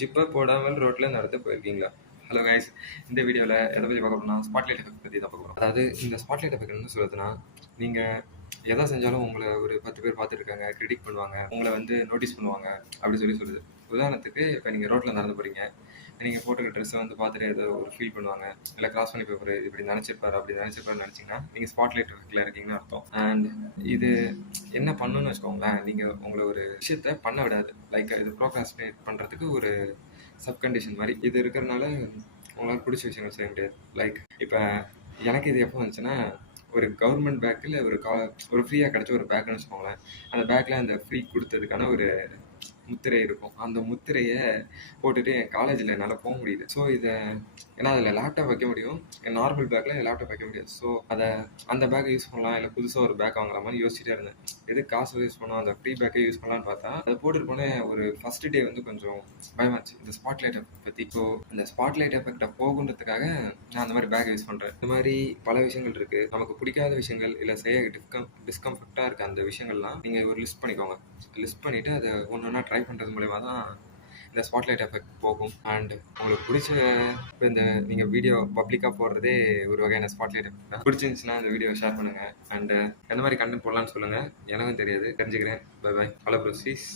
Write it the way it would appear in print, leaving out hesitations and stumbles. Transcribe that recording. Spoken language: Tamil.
ஜிப்பர் போடாமல் ரோட்ல நடந்து போயிருக்கீங்களா? Hello guys. இந்த வீடியோவில் எதை பற்றி பார்க்க போறோம்னா ஸ்பாட்லைட் எஃபெக்ட் பற்றி தான் பார்க்க போகிறோம். அதாவது இந்த ஸ்பாட்லைட் எஃபெக்ட் என்ன சொல்லுதுன்னா, நீங்கள் எதை செஞ்சாலும் உங்களை ஒரு 10 பேர் பார்த்துருக்காங்க, கிரிட்டிக் பண்ணுவாங்க, உங்களை வந்து நோட்டீஸ் பண்ணுவாங்க அப்படி சொல்லுது. உதாரணத்துக்கு இப்போ நீங்கள் ரோட்டில் நடந்து போகிறீங்க, நீங்கள் போட்டுக்கிற ட்ரெஸ்ஸை வந்து பார்த்துட்டு ஏதோ ஒரு ஃபீல் பண்ணுவாங்க, இல்லை கிராஸ் பண்ணி போகிற இப்படி நினச்சிருப்பாரு அப்படி நினச்சிருப்பாருன்னு நினச்சிங்கன்னா நீங்கள் ஸ்பாட்லைட் எஃபெக்டில் இருக்கீங்கன்னு அர்த்தம். அண்ட் இது என்ன பண்ணுன்னு வச்சுக்கோங்களேன், நீங்கள் உங்களை ஒரு விஷயத்த பண்ண விடாது. லைக் இது ப்ரோக்ராஸ்டினேட் பண்ணுறதுக்கு ஒரு சப் கண்டிஷன் மாதிரி இது இருக்கிறனால உங்களால் பிடிச்ச விஷயங்கள் செய்ய முடியாது. லைக் இப்போ எனக்கு இது எப்போ வந்துச்சுன்னா, ஒரு கவர்மெண்ட் பேக் இல்லை ஒரு ஃப்ரீயாக கிடச்ச ஒரு பேக்குன்னு வச்சுக்கோங்களேன். அந்த பேக்கில் அந்த ஃப்ரீ கொடுத்ததுக்கான ஒரு முத்திரை இருக்கும். அந்த முத்திரையை போட்டுட்டு என் காலேஜில் என்னால் போக முடியுது. ஸோ இதை ஏன்னா அதில் லேப்டாப் வைக்க முடியும், என் நார்மல் பேக்கில் லேப்டாப் வைக்க முடியாது. ஸோ அந்த பேக்கை யூஸ் பண்ணலாம், இல்லை புதுசாக ஒரு பேக் வாங்குற மாதிரி யோசிச்சுட்டே இருந்தேன். எது காசு யூஸ் பண்ணோம், அந்த ஃப்ரீ பேக்கை யூஸ் பண்ணலான்னு பார்த்தா அதை போட்டுட்டு போனேன். ஒரு ஃபஸ்ட்டு டே வந்து கொஞ்சம் பயமாச்சு இந்த ஸ்பாட்லைட் எஃபெக்ட் பற்றி. ஸோ இந்த ஸ்பாட்லைட் எஃபெக்டை போகுன்றதுக்காக நான் அந்த மாதிரி பேக் யூஸ் பண்ணுறேன். இந்த மாதிரி பல விஷயங்கள் இருக்குது. நமக்கு பிடிக்காத விஷயங்கள் இல்லை செய்ய டிஸ்கம்ஃபர்ட்டாக இருக்க அந்த விஷயங்கள்லாம் நீங்கள் ஒரு லிஸ்ட் பண்ணிக்கோங்க. லிஸ்ட் பண்ணிவிட்டு அதை ஒன்று ஒன்றா ட்ரை பண்ணுறது மூலயமா தான் இந்த ஸ்பாட்லைட் எஃபெக்ட் போகும். அண்ட் உங்களுக்கு பிடிச்ச இப்போ இந்த நீங்கள் வீடியோ பப்ளிக்காக போடுறதே ஒரு வகையான ஸ்பாட்லைட் எஃபெக்ட் தான். பிடிச்சிருந்துச்சுன்னா இந்த வீடியோ ஷேர் பண்ணுங்கள். அண்ட் எந்த மாதிரி கண்டென்ட் போடலான்னு சொல்லுங்கள், எனக்கும் தெரியாது, தெரிஞ்சுக்கிறேன். Bye bye. ஹலோ ப்ரோசீஸ்.